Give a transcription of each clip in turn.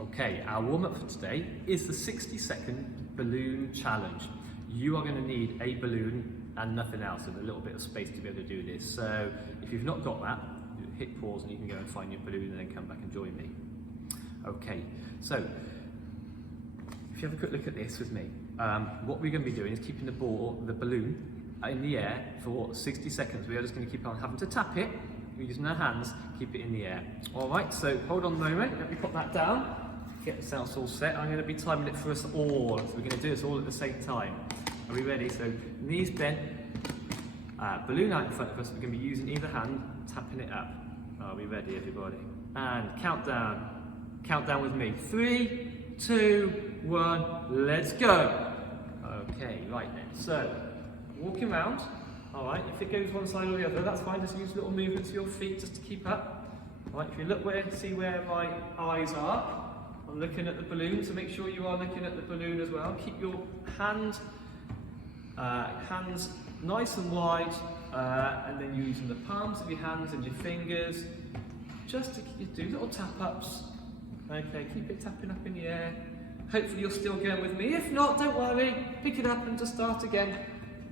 Okay, our warm-up for today is the 60-second balloon challenge. You are going to need a balloon and nothing else, and a little bit of space to be able to do this. So if you've not got that, hit pause and you can go and find your balloon and then come back and join me. Okay, so if you have a quick look at this with me, what we're going to be doing is keeping the balloon in the air for 60 seconds. We are just going to keep on having to tap it. We're using our hands, keep it in the air. All right, so hold on a moment, let me put that down. Get ourselves all set. I'm going to be timing it for us all. So we're going to do this all at the same time. Are we ready? So knees bent, balloon out in front of us. We're going to be using either hand, tapping it up. Are we ready, everybody? And countdown. Countdown with me. 3, 2, 1, let's go. Okay, right then. So, walking around. All right, if it goes one side or the other, that's fine. Just use little movements of your feet just to keep up. All right, if you look see where my eyes are. I'm looking at the balloon, so make sure you are looking at the balloon as well. Keep your hands nice and wide, and then using the palms of your hands and your fingers just to do little tap-ups. Okay, keep it tapping up in the air. Hopefully you're still going with me. If not, don't worry. Pick it up and just start again.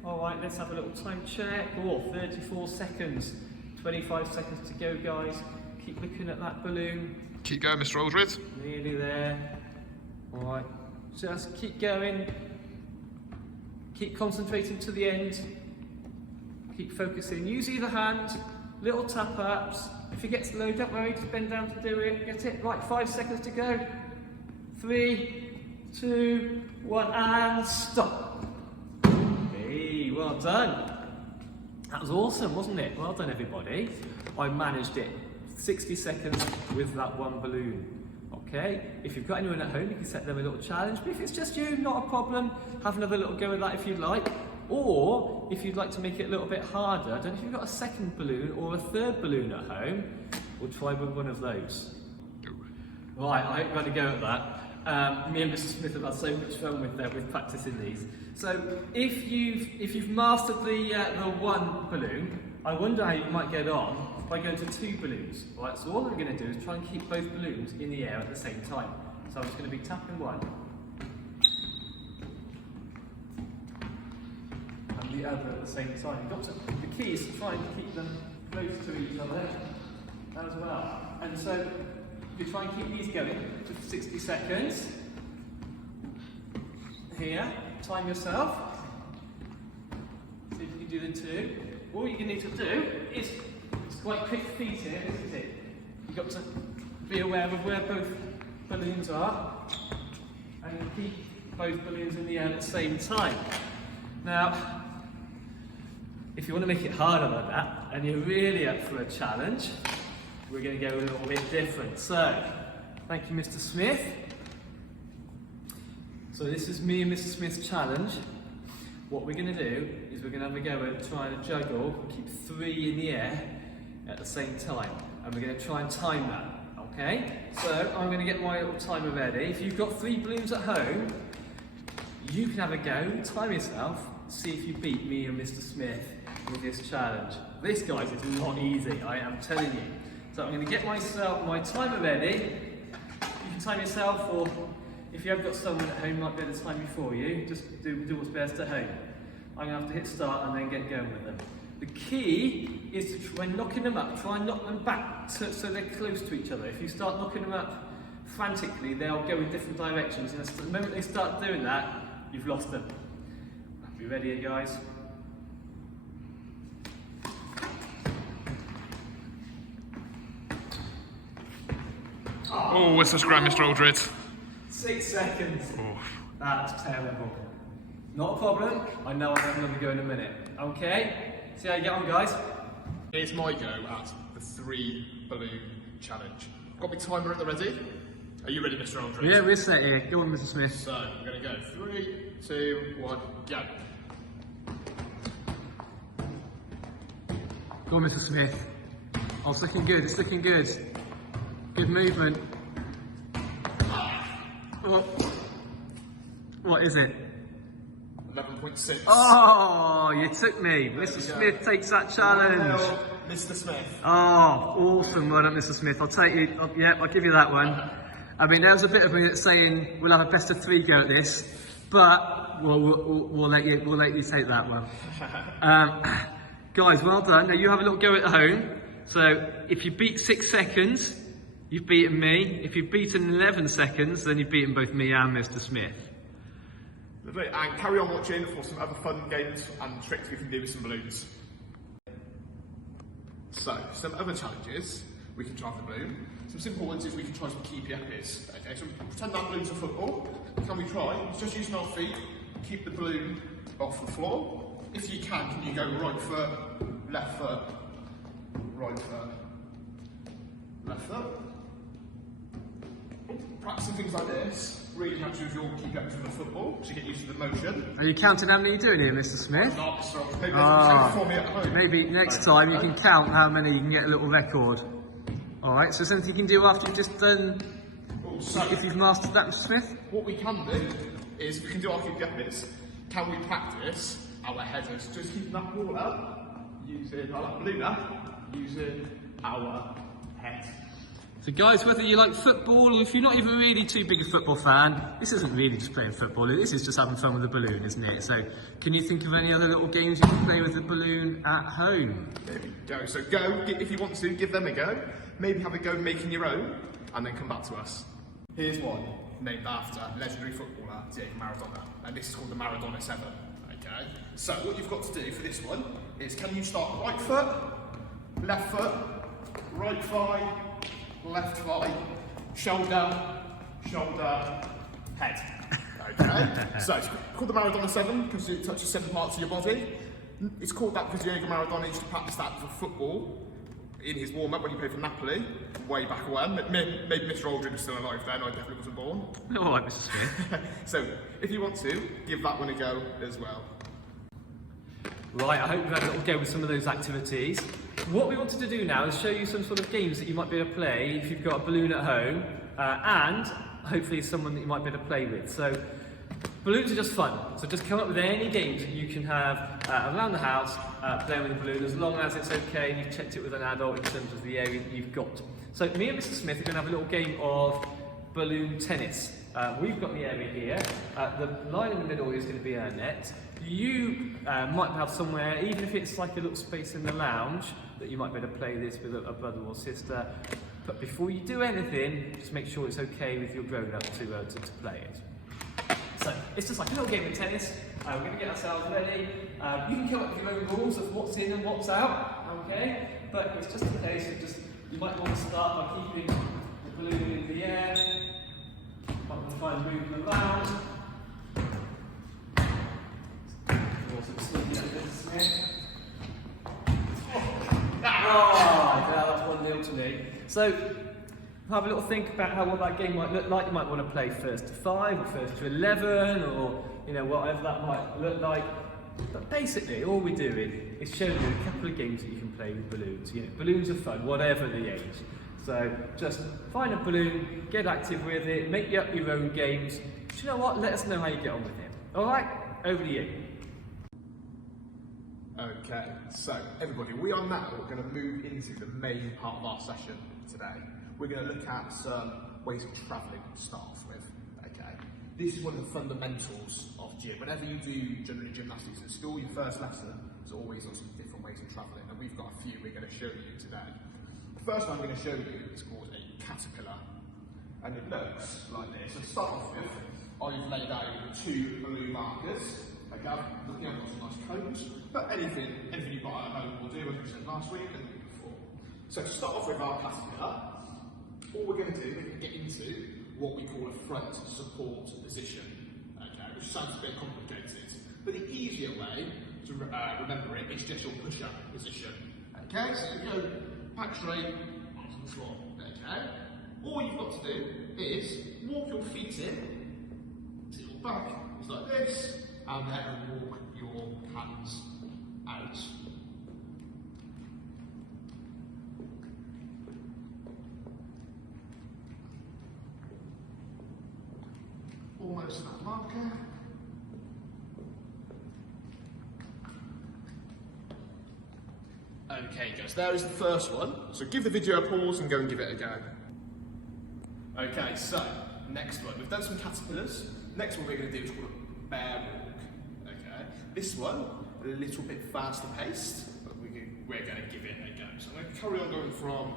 All right, let's have a little time check. Oh, 34 seconds. 25 seconds to go, guys. Keep looking at that balloon. Keep going, Mr. Aldred. Nearly there. All right, just keep going. Keep concentrating to the end. Keep focusing. Use either hand. Little tap ups. If it gets low, don't worry, just bend down to do it. Get it? Right, 5 seconds to go. 3, 2, 1, and stop. Hey, well done. That was awesome, wasn't it? Well done, everybody. I managed it. 60 seconds with that one balloon. Okay, if you've got anyone at home, you can set them a little challenge, but if it's just you, not a problem. Have another little go at that if you'd like. Or if you'd like to make it a little bit harder, I don't know if you've got a second balloon or a third balloon at home, we'll try with one of those. Right, I hope you had a go at that. Me and Mr. Smith have had so much fun with practicing these. So if you've mastered the one balloon, I wonder how you might get on by going to 2 balloons. Right, so all we're going to do is try and keep both balloons in the air at the same time. So I'm just going to be tapping one and the other at the same time. The key is to try and keep them close to each other as well. And so you try and keep these going for 60 seconds. Here, time yourself. See if you can do the 2. All you need to do is, it's quite quick feet here, isn't it? You've got to be aware of where both balloons are and keep both balloons in the air at the same time. Now, if you want to make it harder than that and you're really up for a challenge, we're going to go a little bit different. So, thank you, Mr. Smith. So this is me and Mr. Smith's challenge. What we're going to do is we're going to have a go at trying to juggle, keep 3 in the air at the same time, and we're going to try and time that, okay? So I'm going to get my little timer ready. If you've got 3 balloons at home, you can have a go, time yourself, see if you beat me and Mr. Smith with this challenge. This, guys, is not easy, I am telling you. So I'm going to get my timer ready. You can time yourself, or if you have got someone at home, might be able to time you for you. Just do what's best at home. I'm going to have to hit start and then get going with them. The key is to, when knocking them up, try and knock them back so they're close to each other. If you start knocking them up frantically, they'll go in different directions. And the moment they start doing that, you've lost them. Are you ready, guys? Oh, it's a scram, Mr. Aldred. 6 seconds. Oh. That's terrible. Not a problem. I know I'll have another go in a minute. Okay? See how you get on, guys. Here's my go at the 3 balloon challenge. Got my timer at the ready. Are you ready, Mr. Aldred? Yeah, we're set here. Go on, Mr. Smith. So, I'm going to go 3, 2, 1, go. Go on, Mr. Smith. Oh, it's looking good. It's looking good. Good movement. What is it? 11.6. Oh, you took me. Mr. Smith takes that challenge. Mr. Smith. Oh, awesome. Well done, Mr. Smith. I'll take you. I'll give you that one. I mean, there was a bit of me that's saying we'll have a best of 3 go at this, but we'll let you take that one. Guys, well done. Now you have a little go at home. So if you beat 6 seconds, you've beaten me. If you've beaten 11 seconds, then you've beaten both me and Mr. Smith. Lovely. And carry on watching for some other fun games and tricks we can do with some balloons. So, some other challenges we can try with the balloon. Some simple ones is we can try some keepy uppies. Okay, so pretend that balloon's a football. Can we try? Just using our feet, keep the balloon off the floor. If you can you go right foot, left foot, right foot, left foot. Practicing things like this really helps you with your keepy uppies with the football, so you get used to the motion. Are you counting how many you're doing here, Mr. Smith? Not so. Maybe for me at home. Maybe next time you can count how many you can get a little record. Alright, so something you can do after you've just done, if you've mastered that, Mr. Smith? What we can do is, we can do our keepy uppies, can we practice our headers, just keeping that ball up, using our balloon up, using our head. So guys, whether you like football or if you're not even really too big a football fan, this isn't really just playing football, this is just having fun with the balloon, isn't it? So can you think of any other little games you can play with the balloon at home? There we go, so go, if you want to, give them a go. Maybe have a go making your own, and then come back to us. Here's one named after legendary footballer Diego Maradona, and this is called the Maradona 7. Okay, so what you've got to do for this one is, can you start right foot, left foot, right thigh, left thigh, shoulder, shoulder, head. Okay, so it's called the Maradona 7 because it touches 7 parts of your body. It's called that because Diego Maradona used to practice that for football in his warm-up when he played for Napoli, way back when. Maybe Mr. Aldrin was still alive then, I definitely wasn't born. Alright, Mr. Smith. So, if you want to, give that one a go as well. Right, I hope you've had a little go with some of those activities. What we wanted to do now is show you some sort of games that you might be able to play if you've got a balloon at home, and hopefully someone that you might be able to play with. So, balloons are just fun, so just come up with any games that you can have around the house playing with a balloon, as long as it's okay and you've checked it with an adult in terms of the area that you've got. So me and Mr. Smith are going to have a little game of balloon tennis. We've got the area here, the line in the middle is going to be our net. You might have somewhere, even if it's like a little space in the lounge, that you might be able to play this with a brother or sister. But before you do anything, just make sure it's okay with your grown-up to play it. So, it's just like a little game of tennis. We're going to get ourselves ready. You can come up with your own rules of what's in and what's out, okay? But it's just a case of you might want to start by keeping the balloon in the air. You might want to try and move them around. Oh, that's 1-0 to me. So, have a little think about what that game might look like. You might want to play first to 5 or first to 11 or whatever that might look like. But basically all we're doing is showing you a couple of games that you can play with balloons. Balloons are fun, whatever the age. So just find a balloon, get active with it, make up your own games. Do you know what? Let us know how you get on with it. Alright, over to you. Okay, so everybody, we are now going to move into the main part of our session today. We're going to look at some ways of travelling to start off with, okay? This is one of the fundamentals of gym. Whenever you do generally gymnastics at school, your first lesson is always on some different ways of travelling, and we've got a few we're going to show you today. The first one I'm going to show you is called a caterpillar, and it looks like this. So to start off with, I've laid out 2 balloon markers. Okay, looking at some nice cones, but anything you buy at home will do, as we said last week and the week before. So to start off with our caterpillar, all we're going to do is get into what we call a front support position, okay, which sounds a bit complicated, but the easier way to remember it is just your push-up position, okay, so you go back straight onto the floor, okay, all you've got to do is walk your feet in to your back, just like this, and then walk your hands out. Almost that marker. Okay guys, there is the first one. So give the video a pause and go and give it a go. Okay, so next one. We've done some caterpillars. Next one we're going to do is called a bear walk. Okay, this one a little bit faster paced, but we're going to give it a go. So I'm going to carry on going from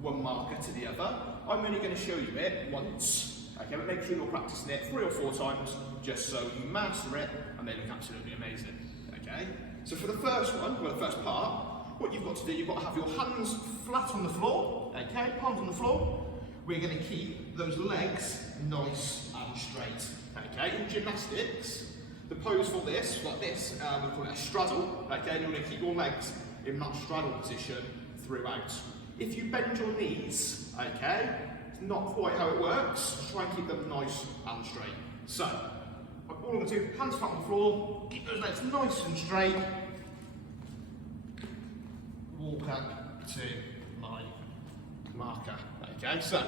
one marker to the other. I'm only going to show you it once. Okay, but make sure you're practicing it 3 or 4 times, just so you master it and they look absolutely amazing. Okay, so for the first one, well, the first part, what you've got to do, you've got to have your hands flat on the floor. Okay, palms on the floor. We're going to keep those legs nice and straight. Okay, in gymnastics, the pose for this, like this, we call it a straddle. Okay, and you're going to keep your legs in that straddle position throughout. If you bend your knees, okay, it's not quite how it works. Just try and keep them nice and straight. So, all I'm going to do, hands flat on the floor, keep those legs nice and straight. Walk up to my marker. Okay, so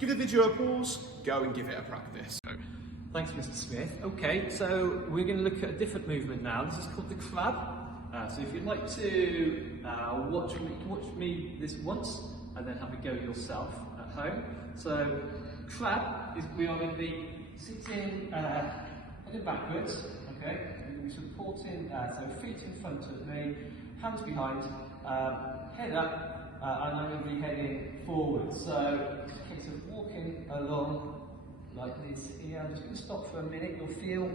give the video a pause, go and give it a practice. Thanks, Mr. Smith. Okay, so we're going to look at a different movement now. This is called the crab. So if you'd like to watch me this once and then have a go yourself at home. So crab is we are going to be sitting heading backwards. Okay, and we're supporting so feet in front of me, hands behind, head up. And I'm going to be heading forward. So, it's a case of walking along like this here. I'm just going to stop for a minute. You'll feel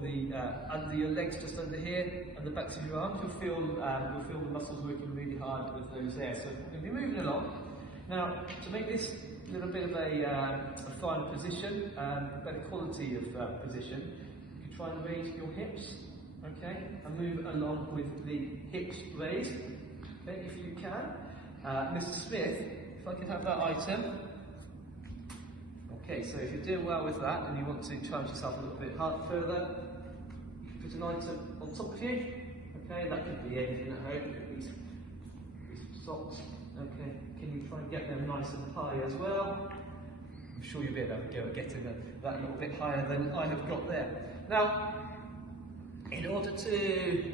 the under your legs just under here, and the backs of your arms. You'll feel the muscles working really hard with those there. So we're going to be moving along. Now, to make this a little bit of a finer position, a better quality of position, you can try and raise your hips, okay, and move along with the hips raised. Okay, if you can. Mr. Smith, if I could have that item. Okay, so if you're doing well with that and you want to challenge yourself a little bit further, you can put an item on top of you. Okay, that could be anything at home. These socks. Okay, can you try and get them nice and high as well? I'm sure you'll be able to go at getting that a little bit higher than I have got there. Now, in order to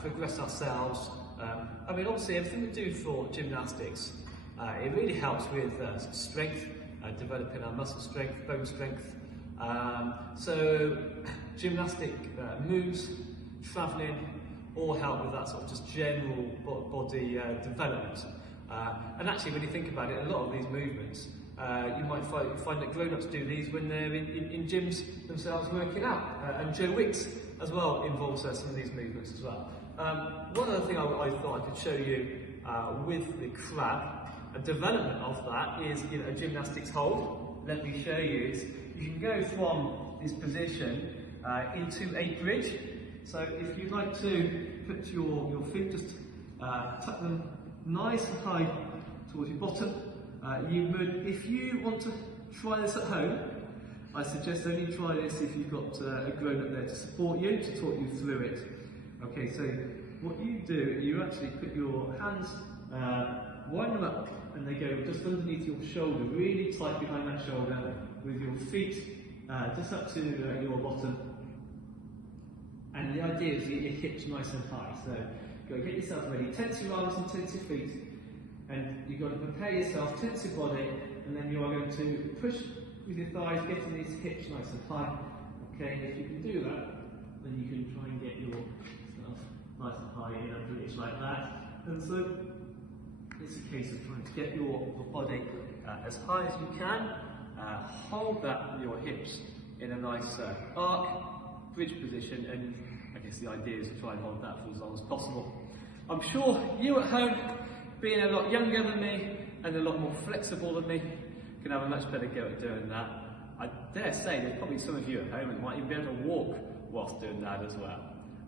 progress ourselves, I mean, obviously everything we do for gymnastics, it really helps with strength, developing our muscle strength, bone strength. So gymnastic moves, travelling, all help with that sort of just general body development. And actually, when you think about it, a lot of these movements, you might find that grown-ups do these when they're in gyms themselves working out. And Joe Wicks as well involves some of these movements as well. One other thing I thought I could show you with the crab, a development of that is a gymnastics hold. Let me show you. You can go from this position into a bridge. So if you'd like to put your feet, just tuck them nice and high towards your bottom. You would, if you want to try this at home, I suggest only try this if you've got a grown-up there to support you, to talk you through it. Okay, so what you do, you actually put your hands, wind them up, and they go just underneath your shoulder, really tight behind that shoulder, with your feet just up to your bottom. And the idea is to get your hips nice and high. So go get yourself ready, tense your arms and tense your feet. And you've got to prepare yourself, tense your body, and then you are going to push with your thighs, getting these hips nice and high. Okay, if you can do that, then you can try and get yourself nice and high in a bridge like that. And so it's a case of trying to get your body as high as you can. Hold that with your hips in a nice arc, bridge position, and I guess the idea is to try and hold that for as long as possible. I'm sure you at home, being a lot younger than me and a lot more flexible than me, can have a much better go at doing that. I dare say there's probably some of you at home that might even be able to walk whilst doing that as well.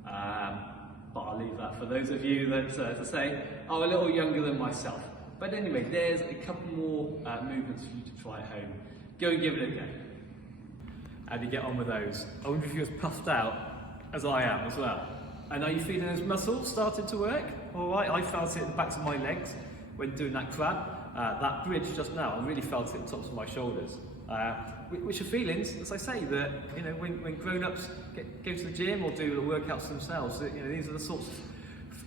But I'll leave that for those of you that, as I say, are a little younger than myself. But anyway, there's a couple more movements for you to try at home. Go and give it a go. How do you get on with those? I wonder if you're as puffed out as I am as well. And are you feeling those muscles starting to work? All right, I felt it at the backs of my legs when doing that crab. That bridge just now, I really felt it at the tops of my shoulders. Which are feelings, as I say, that when grown-ups go to the gym or do the workouts themselves, these are the sorts of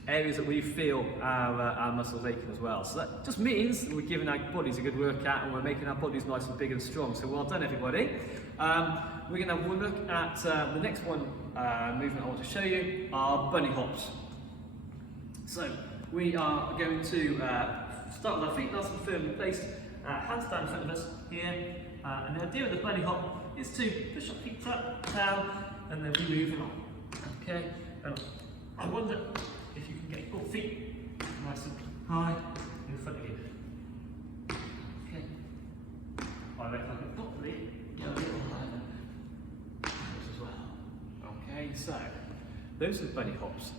areas that we feel our muscles aching as well. So that just means that we're giving our bodies a good workout and we're making our bodies nice and big and strong. So well done, everybody. We're going to have one look at the next one movement I want to show you are bunny hops. So we are going to start with our feet nice and firmly placed, hands down in front of us here. And the idea of the bunny hop is to push our feet up, down, and then we move on. Okay? And I wonder if you can get your feet nice and high in front of you. Okay. I reckon I can probably go a little higher as well. Okay, so those are the bunny hops.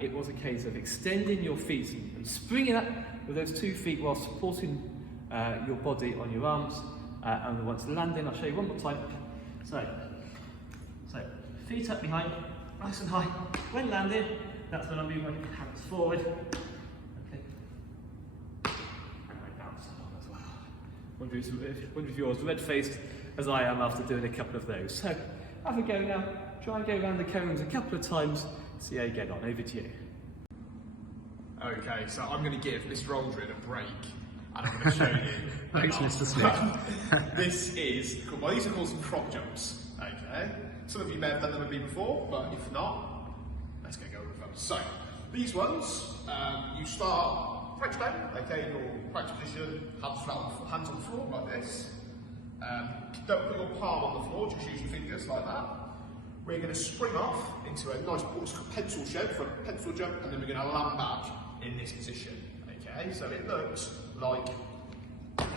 It was a case of extending your feet and springing up with those 2 feet while supporting your body on your arms. And once landing, I'll show you one more time. So feet up behind, nice and high. When landing, that's when I'm moving my hands forward. Okay. And my bounce along as well. Wonder if you're as red-faced as I am after doing a couple of those. So have a go now. Try and go around the cones a couple of times. See how you get on. Over to you. Okay, so I'm going to give Mr. Aldrin a break. And I'm going to show you. Thanks, Mr. Smith. This is, well, these are called some frog jumps. Okay, some of you may have done them with me before, but if not, let's get going with them. So, these ones, you start crouch down, okay, in your crouch position, hands on the floor like this. Don't put your palm on the floor, just use your fingers like that. We're going to spring off into a nice pencil shape for a pencil jump, and then we're going to land back in this position. Okay, so it looks like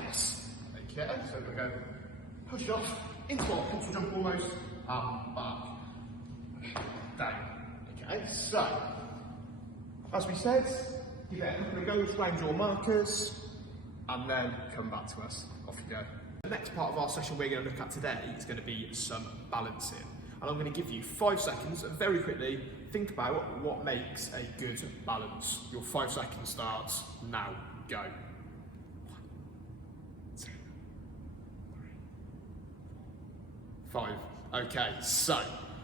this. Okay, so we're going to push off into our pencil jump almost, back, down. Okay, so as we said, give it a couple of goes around your markers, and then come back to us. Off you go. The next part of our session we're going to look at today is going to be some balancing. And I'm going to give you 5 seconds and very quickly think about what makes a good balance. Your 5 seconds starts now. Go. 1, 2, 3, 4, 5. Okay, so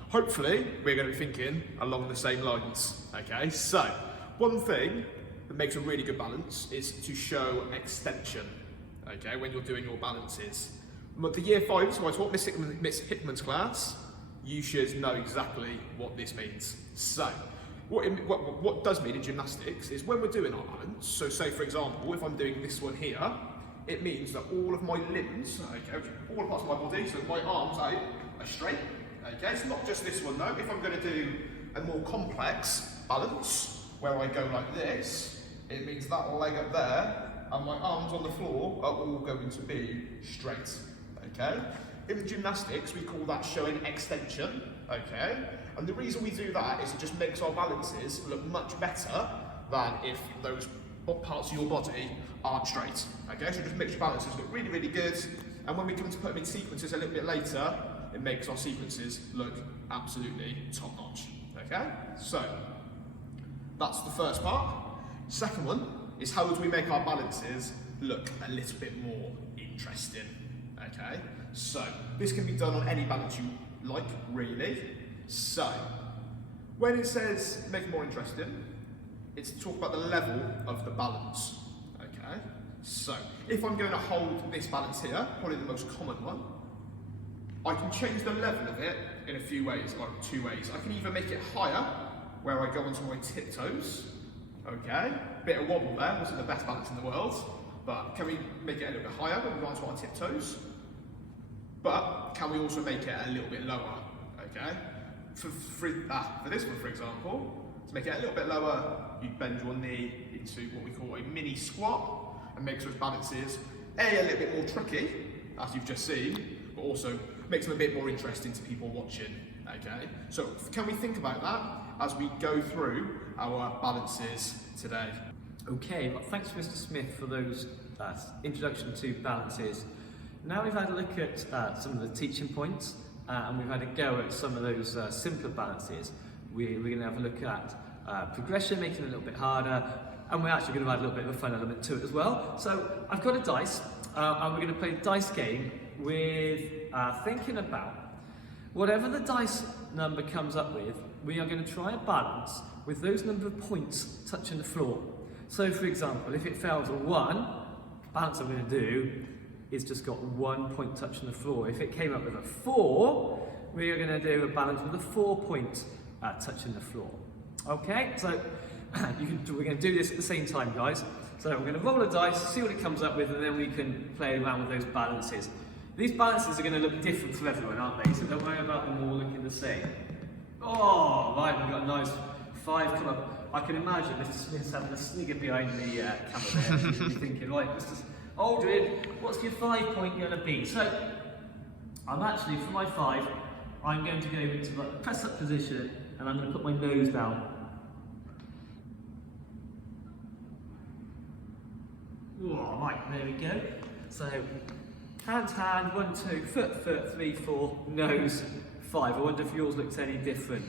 hopefully we're going to be thinking along the same lines. Okay, so one thing that makes a really good balance is to show extension. Okay, when you're doing your balances. But the year 5, so I taught Miss Hickman's class, you should know exactly what this means. So, what does mean in gymnastics is when we're doing our balance, so say for example, if I'm doing this one here, it means that all of my limbs, okay, all parts of my body, so my arms out are straight, okay, it's not just this one though. If I'm going to do a more complex balance, where I go like this, it means that leg up there, and my arms on the floor are all going to be straight, okay? In gymnastics, we call that showing extension, okay? And the reason we do that is it just makes our balances look much better than if those parts of your body aren't straight, okay? So it just makes your balances look really, really good. And when we come to put them in sequences a little bit later, it makes our sequences look absolutely top-notch, okay? So, that's the first part. Second one is how do we make our balances look a little bit more interesting, okay? So, this can be done on any balance you like, really. So, when it says make it more interesting, it's to talk about the level of the balance, okay? So, if I'm going to hold this balance here, probably the most common one, I can change the level of it in a few ways, or 2 ways. I can either make it higher, where I go onto my tiptoes, okay? Bit of wobble there, wasn't the best balance in the world, but can we make it a little bit higher when we go onto our tiptoes? But can we also make it a little bit lower, okay? For this one, for example, to make it a little bit lower, you bend your knee into what we call a mini squat, and makes those balances a little bit more tricky, as you've just seen, but also makes them a bit more interesting to people watching, okay? So can we think about that as we go through our balances today? Okay, well, thanks Mr. Smith for those introduction to balances. Now we've had a look at some of the teaching points and we've had a go at some of those simpler balances. We're going to have a look at progression, making it a little bit harder, and we're actually going to add a little bit of a fun element to it as well. So I've got a dice and we're going to play a dice game with thinking about Whatever the dice number comes up with, we are going to try a balance with those number of points touching the floor. So for example, if it fails a 1, the balance I'm going to do is just got 1 point touching the floor. If it came up with a 4, we are going to do a balance with a 4 point touching the floor. Okay, so we're going to do this at the same time, guys. So we're going to roll a dice, see what it comes up with, and then we can play around with those balances. These balances are going to look different for everyone, aren't they? So don't worry about them all looking the same. Oh, right, we've got a nice 5 come up. I can imagine Mr. Smith's having a snigger behind the camera there. He's thinking, right, Mr. Aldred, what's your 5 point going to be? So, I'm actually, for my 5, I'm going to go into the press up position and I'm going to put my nose down. Oh, right, there we go. So, hand, 1, 2, foot, 3, 4, nose, 5. I wonder if yours looked any different.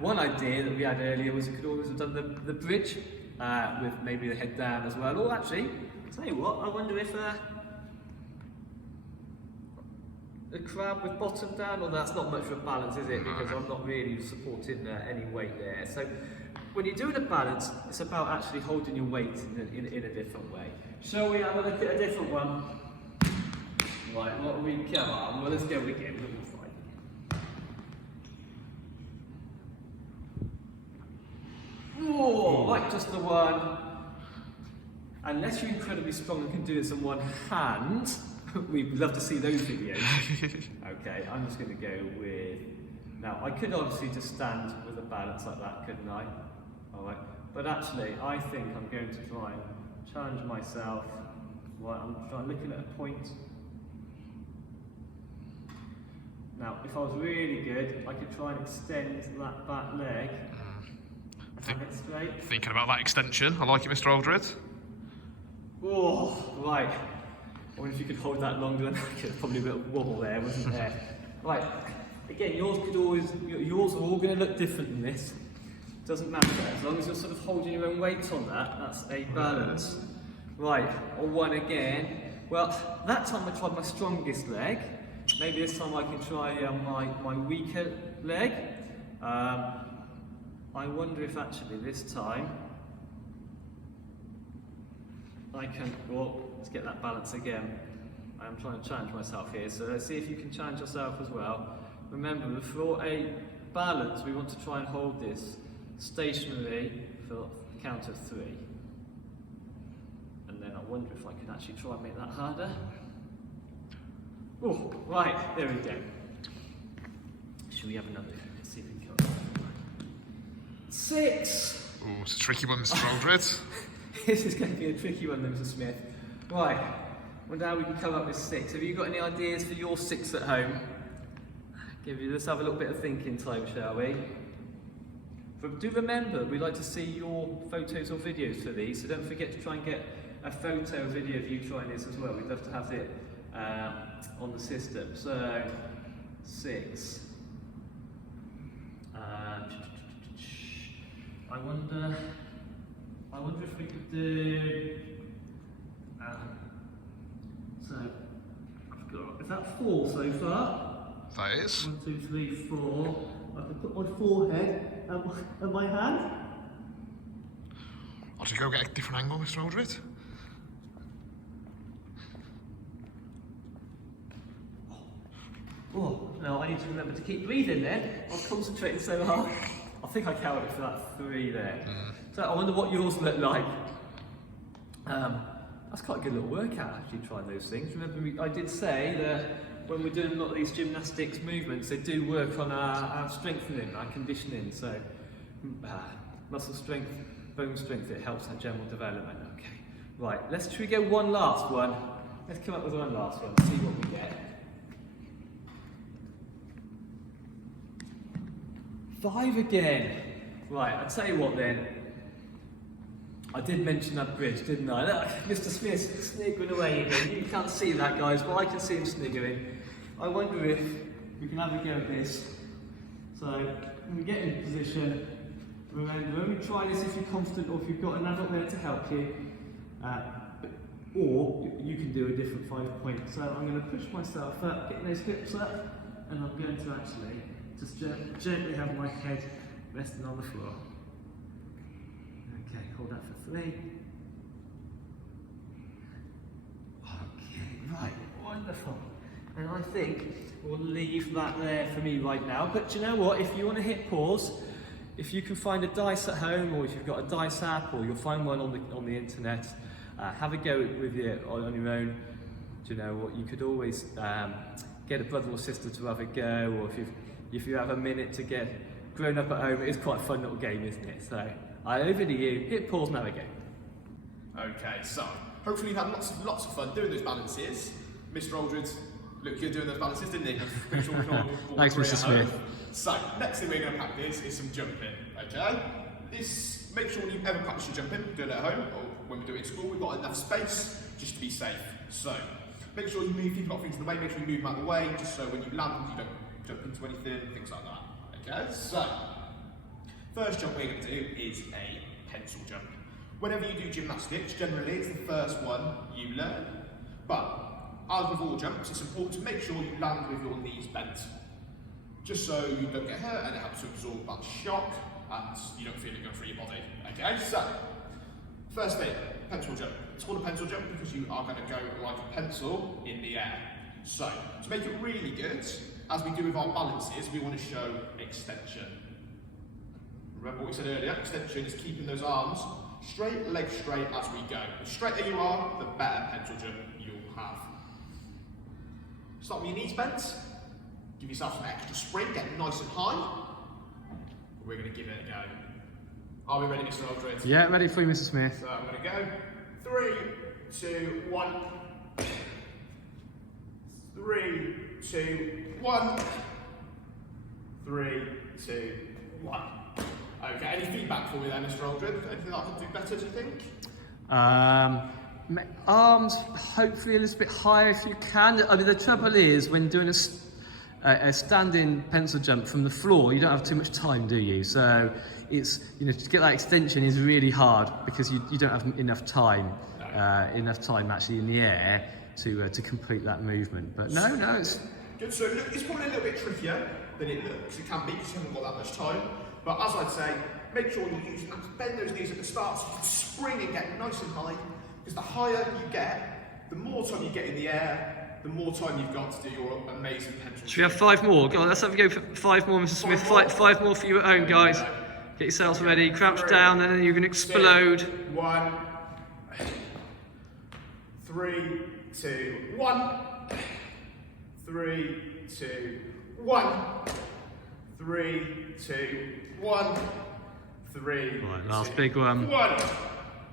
One idea that we had earlier was you could always have done the bridge with maybe the head down as well. Or actually, I'll tell you what, I wonder if a crab with bottom down, or that's not much of a balance, is it? Because I'm not really supporting any weight there. So when you're doing a balance, it's about actually holding your weight in a different way. Shall we have a look at a different one? Right, what we come on? Well, let's go again. Oh, like just the one. Unless you're incredibly strong and can do this in one hand, we'd love to see those videos. Okay, I'm just going to go with... Now, I could obviously just stand with a balance like that, couldn't I? Alright, but actually, I think I'm going to try and challenge myself. Right, I'm looking at a point. Now, if I was really good, I could try and extend that back leg. Have it straight. Thinking about that extension. I like it, Mr. Aldred. Oh, right. I wonder if you could hold that longer than that. There's probably a bit of wobble there, wasn't there? Right. Again, yours are all going to look different than this. Doesn't matter. As long as you're sort of holding your own weight on that, that's a balance. Right. Or one again. Well, that time I tried my strongest leg. Maybe this time I can try my weaker leg. I wonder if actually this time I can, well, let's get that balance again. I'm trying to challenge myself here, so let's see if you can challenge yourself as well. Remember, for a balance, we want to try and hold this stationary for a count of 3. And then I wonder if I can actually try and make that harder. Oh, right, there we go. Should we have another? Let's see if we can go. 6. Oh, it's a tricky one, Mr. Aldred. This is going to be a tricky one, Mr. Smith. Right, well now we can come up with 6. Have you got any ideas for your 6 at home? Let's have a little bit of thinking time, shall we? But do remember, we'd like to see your photos or videos for these, so don't forget to try and get a photo or video of you trying this as well. We'd love to have it on the system. So, 6. I wonder if we could do. So, I've got. Is that 4 so far? That is. 1, 2, 3, 4. I can put my forehead and my hand. I'll just go get a different angle, Mr. Aldred. Oh, no, I need to remember to keep breathing then. I was concentrating so hard. I think I counted for that 3 there. So I wonder what yours look like. That's quite a good little workout actually, trying those things. Remember, I did say that when we're doing a lot of these gymnastics movements, they do work on our strengthening, our conditioning. So muscle strength, bone strength, it helps our general development. Okay, right, should we go one last one? Let's come up with one last one, see what we get. 5 again. Right, I'll tell you what then. I did mention that bridge, didn't I? Look, Mr. Smith sniggering away again. You can't see that, guys, but I can see him sniggering. I wonder if we can have a go at this. So, when we get in position, remember, when we try this, if you're confident or if you've got an adult there to help you, or you can do a different 5 point. So I'm going to push myself up, getting those hips up, and I'm going to actually just gently have my head resting on the floor. Okay, hold that for 3. Okay, right, wonderful. And I think we'll leave that there for me right now. But do you know what? If you want to hit pause, if you can find a dice at home, or if you've got a dice app, or you'll find one on the internet, have a go with it on your own. Do you know what? You could always get a brother or sister to have a go, or if you have a minute to get grown up at home, it is quite a fun little game, isn't it? So, over to you. Hit pause and have a go. Okay, so hopefully you had lots of fun doing those balances. Mr. Aldred, look, you're doing those balances, didn't you? Thanks, Mr. Smith. So, next thing we're going to practice is some jumping, okay? Make sure you ever practice your jumping, do it at home, or when we do it in school, we've got enough space just to be safe. So, make sure you move, keep a lot of things in the way, make sure you move them out of the way, just so when you land, you don't jump into anything, things like that, okay? So, first jump we're going to do is a pencil jump. Whenever you do gymnastics, generally it's the first one you learn, but as with all jumps, it's important to make sure you land with your knees bent, just so you don't get hurt and it helps to absorb that shock and you don't feel it going through your body. Okay, so first thing, pencil jump. It's called a pencil jump because you are going to go like a pencil in the air. So to make it really good, as we do with our balances, we want to show extension. Remember what we said earlier, extension is keeping those arms straight, legs straight as we go. The straighter you are, the better pencil jump you'll have. Start with your knees bent. Give yourself some extra spring, get nice and high. We're going to give it a go. Are we ready, Mr. Aldred? Yeah, ready for you, Mr. Smith. So I'm going to go. 3, 2, 1. 3, 2, 1. 3, 2, 1. Okay, any feedback for me there, Mr. Aldred? Anything that I can do better, do you think? Arms hopefully a little bit higher if you can. I mean, the trouble is when doing a standing pencil jump from the floor, you don't have too much time, do you? So it's, you know, to get that extension is really hard because you don't have enough time actually in the air to complete that movement. But no, it's good. So it's probably a little bit trickier than it looks. It can be because you haven't got that much time. But as I'd say, make sure you use and bend those knees at the start so you can spring and get nice and high. Because the higher you get, the more time you get in the air, the more time you've got to do your amazing pencil. Should we have 5 more? Go on, let's have a go for 5 more, Mr. Smith. 5 more for you at home, guys. Get yourselves ready, crouch down, and then you're going to explode. 2, 1. 3, 2, 1. 3, 2, 1. 3, 2, 1. 3. Right, last big one. 1.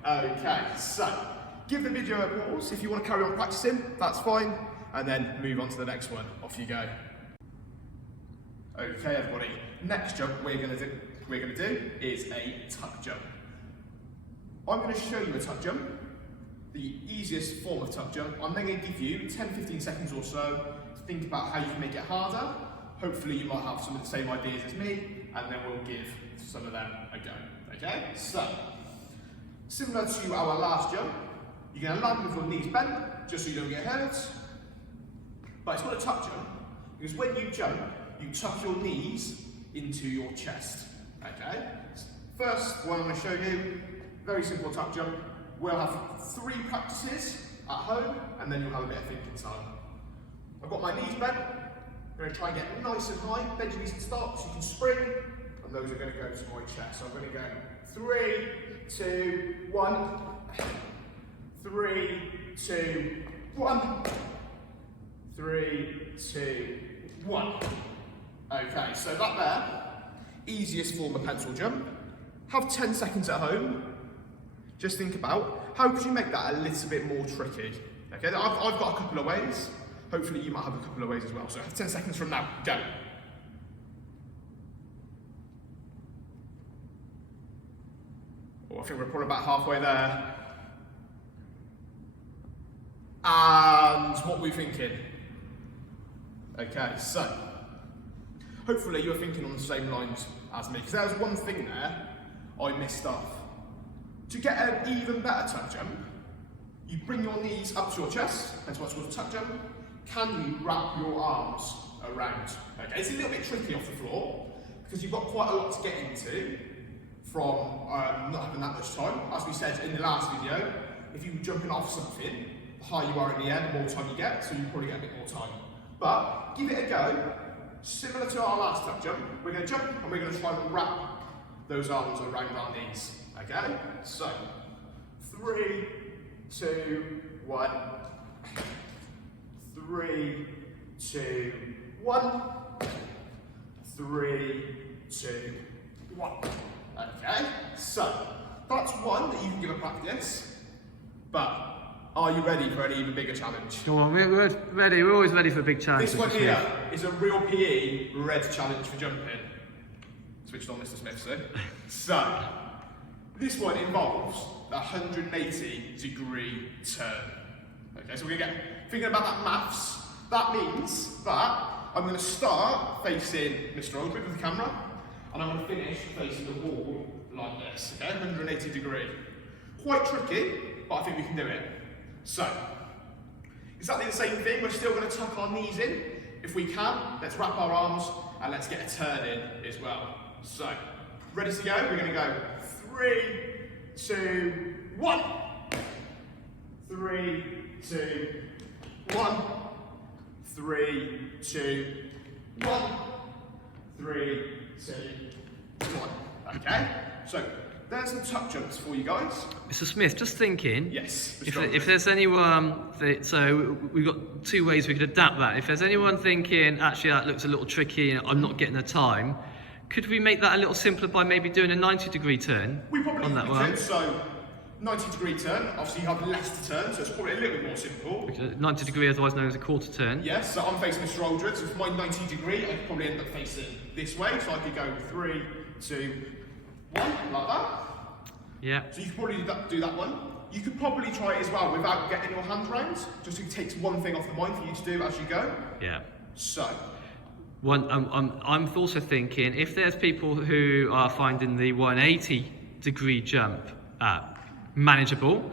Okay, so give the video a pause if you want to carry on practicing, that's fine, and then move on to the next one. Off you go. Okay, everybody. Next jump we're going to do is a tuck jump. I'm going to show you a tuck jump, the easiest form of tuck jump. I'm then going to give you 10-15 seconds or so to think about how you can make it harder. Hopefully you might have some of the same ideas as me, and then we'll give some of them a go. Okay, so similar to our last jump, you're going to land with your knees bent, just so you don't get hurt. But it's not a tuck jump, because when you jump, you tuck your knees into your chest. Okay? First one I'm going to show you, very simple tuck jump. We'll have 3 practices at home, and then you'll have a bit of thinking time. I've got my knees bent. I'm going to try and get nice and high, bend your knees at the start so you can spring, and those are going to go to my chest. So I'm going to go 3, 2, 1. 3, 2, 1. 3, 2, 1. Okay, so that there, easiest form of pencil jump. Have 10 seconds at home. Just think about how could you make that a little bit more tricky. Okay, I've got a couple of ways. Hopefully you might have a couple of ways as well. So have 10 seconds from now, go. Oh, I think we're probably about halfway there. And what are we thinking? Okay, so hopefully you're thinking on the same lines as me, because there's one thing there I missed off. To get an even better tuck jump, you bring your knees up to your chest, that's what's called a tuck jump. Can you wrap your arms around. Okay, it's a little bit tricky off the floor because you've got quite a lot to get into from not having that much time. As we said in the last video, if you're jumping off something, the higher you are in the air, the more time you get, so you probably get a bit more time. But give it a go. Similar to our last tuck jump, we're going to jump and we're going to try and wrap those arms around our knees. Okay? So, 3, 2, 1. 3, 2, 1. 3, 2, 1. Okay? So, that's one that you can give a practice. But are you ready for an even bigger challenge? Go on, we're ready. We're always ready for a big challenge. This one here is a real PE red challenge for jumping. Switched on, Mr. Smith, see? So, this one involves a 180-degree turn. Okay, so we're going to get thinking about that maths. That means that I'm going to start facing Mr. Aldred with the camera, and I'm going to finish facing the wall like this. Okay, 180 degree. Quite tricky, but I think we can do it. So, exactly the same thing. We're still going to tuck our knees in. If we can, let's wrap our arms and let's get a turn in as well. So, ready to go? We're going to go 3, 2, 1. 3, 2, 1. 3, 2, 1. 3, 2, 1. Okay? So, there's some tuck jumps for you guys. Mr. Smith, just thinking. Yes. If there's anyone, so we've got two ways we could adapt that. If there's anyone thinking, actually that looks a little tricky and I'm not getting the time, could we make that a little simpler by maybe doing a 90-degree turn we probably on that one? Could. So, 90-degree turn, obviously you have less to turn, so it's probably a little bit more simple. 90-degree, otherwise known as a quarter turn. Yes, so I'm facing Mr. Aldred, so for my 90-degree, I could probably end up facing this way, so I could go 3, 2, 1, like that. Yeah. So you could probably do that one. You could probably try it as well without getting your hands round, just to take one thing off the mind for you to do as you go. Yeah. So. I'm also thinking, if there's people who are finding the 180-degree jump manageable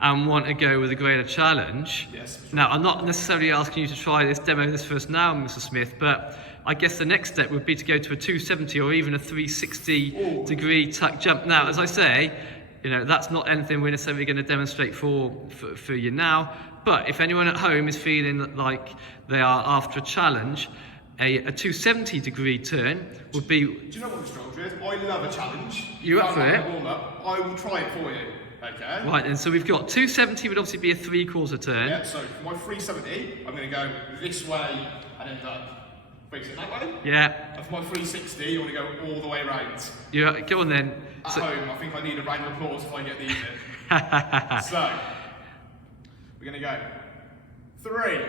and want to go with a greater challenge. Yes. Now, I'm not necessarily asking you to try this, demo this first now, Mr. Smith, but I guess the next step would be to go to a 270 or even a 360-degree tuck jump. Now, as I say, you know, that's not anything we're necessarily going to demonstrate for you now, but if anyone at home is feeling like they are after a challenge, a 270-degree turn would be... Do you know what, Mr. Aldred? I love a challenge. You up for it? Warm-up. I will try it for you. Okay. Right, and so we've got 270 would obviously be a 3/4 turn. Yeah, so for my 370, I'm going to go this way and end up facing that way. Yeah. And for my 360, I want to go all the way around. Yeah, go on then. At So, home, I think I need a round of applause if I get these in. So, we're going to go 3,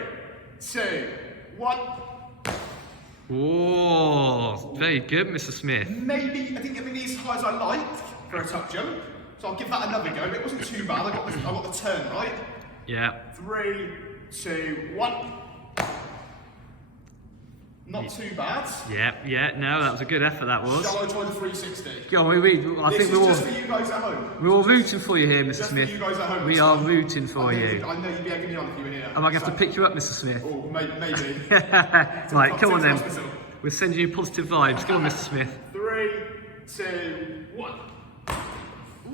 2, 1. oh, very good, Mr. Smith. Maybe, I didn't get my knees as high as I liked for a tuck jump. So I'll give that another go. It wasn't too bad. I got the turn right. Yeah. 3, 2, 1. Not too bad. Yeah, no, that was a good effort, that was. Shall I try the 360? Go on, I This think is just for you guys at home. we're all rooting for you here, Mr. Just Smith. for you guys at home. We are rooting for you. I know you'd be egging me on if you were here. Am I going to have to pick you up, Mr. Smith? Oh, maybe. Right, come on then. Hospital. We're sending you positive vibes. Go on, Mr. Smith. 3, 2, 1.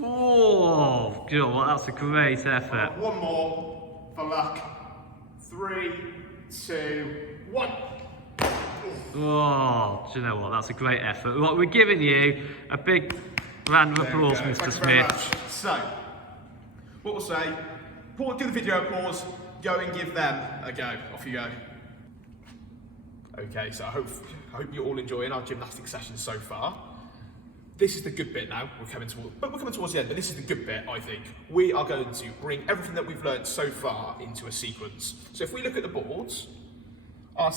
Oh, you know what? That's a great effort. One more for luck. 3, 2, 1. Oh, do you know what? That's a great effort. Well, we're giving you a big round of applause, Mr. Thanks very Smith. much. So, what we'll say, do the video pause, go and give them a go. Off you go. Okay, so I hope you're all enjoying our gymnastics session so far. This is the good bit now. We're coming towards the end, but this is the good bit, I think. We are going to bring everything that we've learned so far into a sequence. So if we look at the boards, our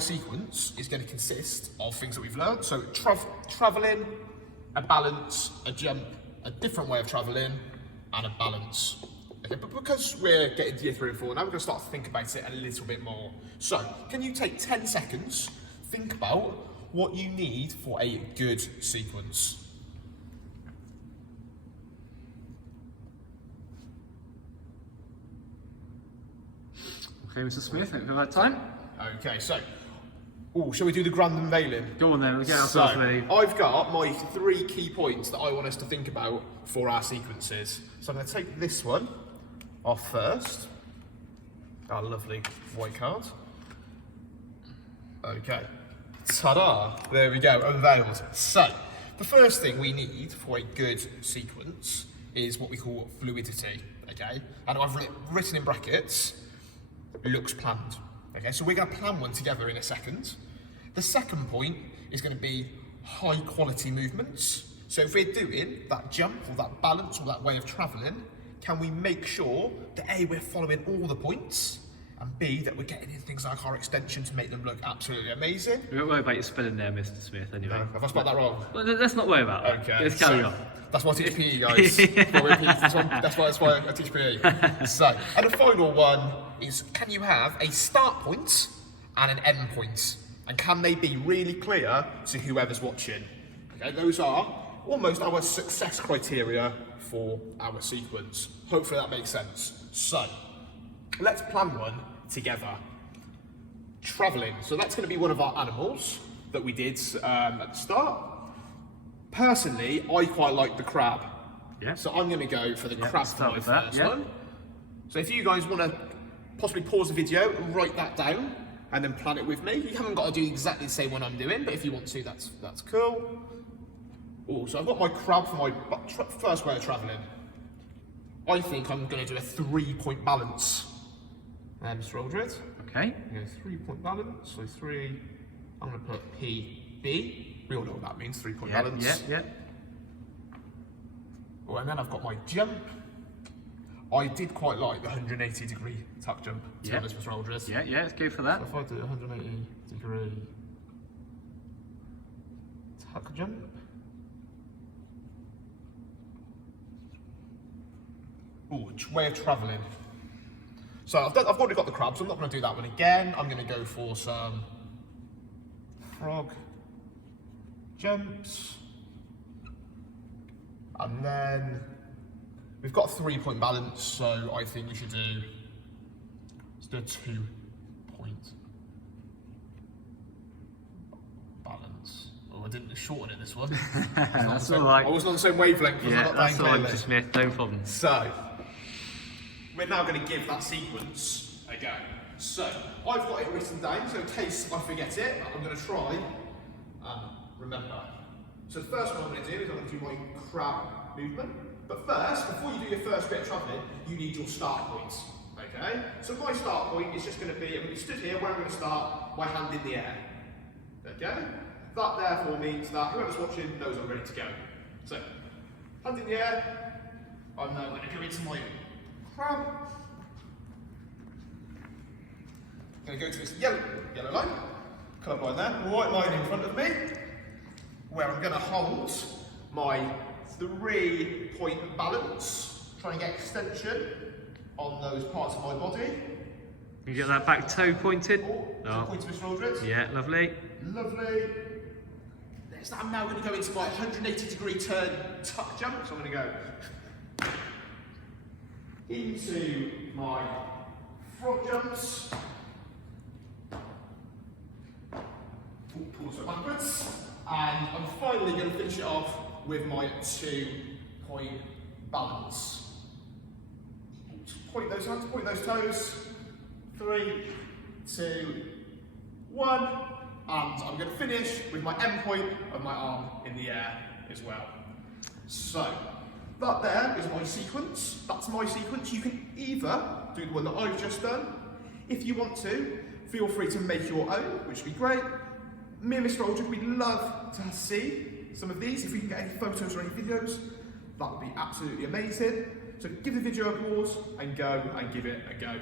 sequence is going to consist of things that we've learned. So travelling, a balance, a jump, a different way of travelling, and a balance. Okay, but because we're getting to year 3 and 4 now, we're going to start to think about it a little bit more. So, can you take 10 seconds, think about what you need for a good sequence? Okay, Mr. Smith, have you got that time? Okay, so Oh, shall we do the grand unveiling? Go on then, we'll get So, ourselves ready. I've got my 3 key points that I want us to think about for our sequences. So I'm going to take this one off first. Our lovely white card. Okay. Ta-da! There we go, unveiled. So, the first thing we need for a good sequence is what we call fluidity, okay? And I've written in brackets, looks planned. Okay, so we're going to plan one together in a second. The second point is going to be high quality movements. So if we're doing that jump or that balance or that way of travelling, can we make sure that A, we're following all the points, and B, that we're getting in things like our extension to make them look absolutely amazing? We won't worry about your spelling there, Mr. Smith, anyway. No, have I spelled that wrong? Well, let's not worry about that. Okay. Let's carry so on. That's why I teach PE, guys. That's why I teach PE. So, and the final one is, can you have a start point and an end point? And can they be really clear to whoever's watching? Okay, those are almost our success criteria for our sequence. Hopefully that makes sense. So, let's plan one together. Travelling. So that's going to be one of our animals that we did at the start. Personally, I quite like the crab. Yeah. So I'm going to go for the crab for start my with that, first yeah. one. So if you guys want to possibly pause the video and write that down and then plan it with me. You haven't got to do exactly the same one I'm doing, but if you want to, that's cool. Oh, so I've got my crab for my first way of travelling. I think I'm going to do a 3-point balance. Mr. Aldred. Okay. I'm going to 3-point balance. So 3, I'm going to put PB. We all know what that means, 3-point balance. Yeah. Oh, and then I've got my jump. I did quite like the 180-degree tuck jump, to be honest, Mr. Aldred. Yeah, let's go for that. So if I do 180-degree tuck jump. Oh, way of travelling. So I've already got the crabs, I'm not going to do that one again. I'm going to go for some frog jumps. And then we've got a 3-point balance, so I think we should do, let's do a 2-point balance. Oh, I didn't shorten it this one. That's all right. I wasn't on the same wavelength. Yeah, that's all right, Mr. Smith, no problem. So, we're now going to give that sequence a go. So, I've got it written down, so in case I forget it, I'm going to try and remember. So the first one I'm going to do is I'm going to do my crab movement. But first, before you do your first bit of travelling, you need your start point. Okay? So my start point is just going to be, I'm going to be stood here where I'm going to start, my hand in the air. Okay? That therefore means that whoever's watching knows I'm ready to go. So, hand in the air, I'm now going to go into my crab. I'm going to go to this yellow line, colour line there, white line in front of me, where I'm going to hold my 3-point balance, try and get extension on those parts of my body. You get that back toe pointed? Oh, pointed, Mr. Aldred. Yeah, lovely. Lovely. Next, I'm now going to go into my 180-degree turn tuck jump. So I'm going to go into my frog jumps. Pulse it backwards. And I'm finally going to finish it off with my 2-point balance. Point those hands, point those toes. 3, 2, 1. And I'm going to finish with my end point of my arm in the air as well. So, that there is my sequence. That's my sequence. You can either do the one that I've just done. If you want to, feel free to make your own, which would be great. Me and Mr. Aldred, we'd love to see some of these. If we can get any photos or any videos, that would be absolutely amazing. So give the video a pause and go and give it a go.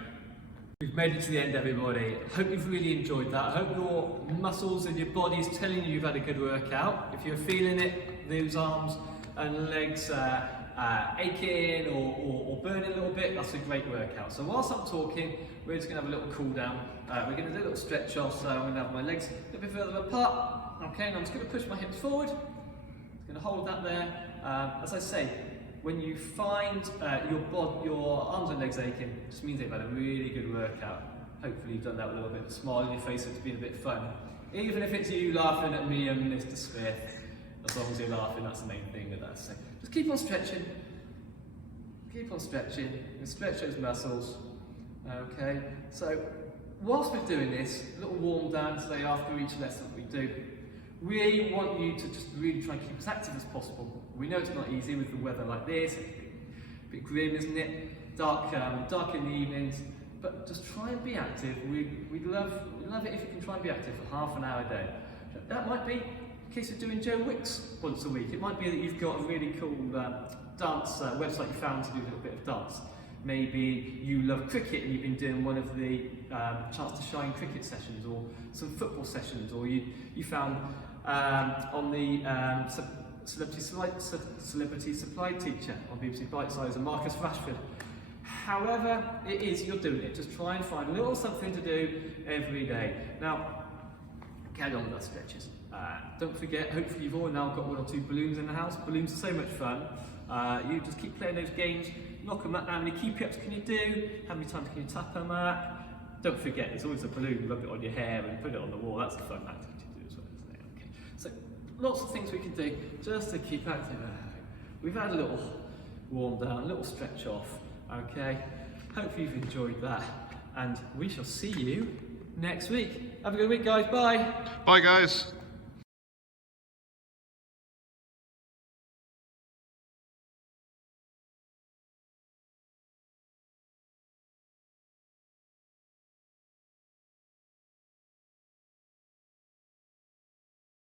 We've made it to the end, everybody. Hope you've really enjoyed that. Hope your muscles and your body's telling you you've had a good workout. If you're feeling it, those arms and legs aching or burning a little bit, that's a great workout. So whilst I'm talking, we're just going to have a little cool down. We're going to do a little stretch off, so I'm going to have my legs a bit further apart. Okay, and I'm just going to push my hips forward. I'm going to hold that there. As I say, when you find your arms and legs aching, it just means they've had a really good workout. Hopefully you've done that with a little bit of a smile on your face, so it's been a bit fun. Even if it's you laughing at me and Mr. Smith, as long as you're laughing, that's the main thing with us. So just keep on stretching. Keep on stretching and stretch those muscles. Okay, so whilst we're doing this, a little warm down today after each lesson we do. We want you to just really try and keep as active as possible. We know it's not easy with the weather like this. It's a bit grim, isn't it? Dark in the evenings. But just try and be active. We'd love it if you can try and be active for half an hour a day. That might be a case of doing Joe Wicks once a week. It might be that you've got a really cool dance website you found to do a little bit of dance. Maybe you love cricket and you've been doing one of the Chance to Shine cricket sessions, or some football sessions, or you found on the Celebrity Supply Teacher on BBC Bitesize and Marcus Rashford. However it is you're doing it, just try and find a little something to do every day. Now, carry on with our stretches. Don't forget, hopefully you've all now got 1 or 2 balloons in the house. Balloons are so much fun. You just keep playing those games, knock them up. How many keep-ups can you do? How many times can you tap them up? Don't forget, there's always a balloon, rub it on your hair and put it on the wall. That's a fun activity to do as well, isn't it? Okay. So, lots of things we can do just to keep active. We've had a little warm down, a little stretch off. Okay, hopefully you've enjoyed that, and we shall see you next week. Have a good week, guys. Bye. Bye, guys.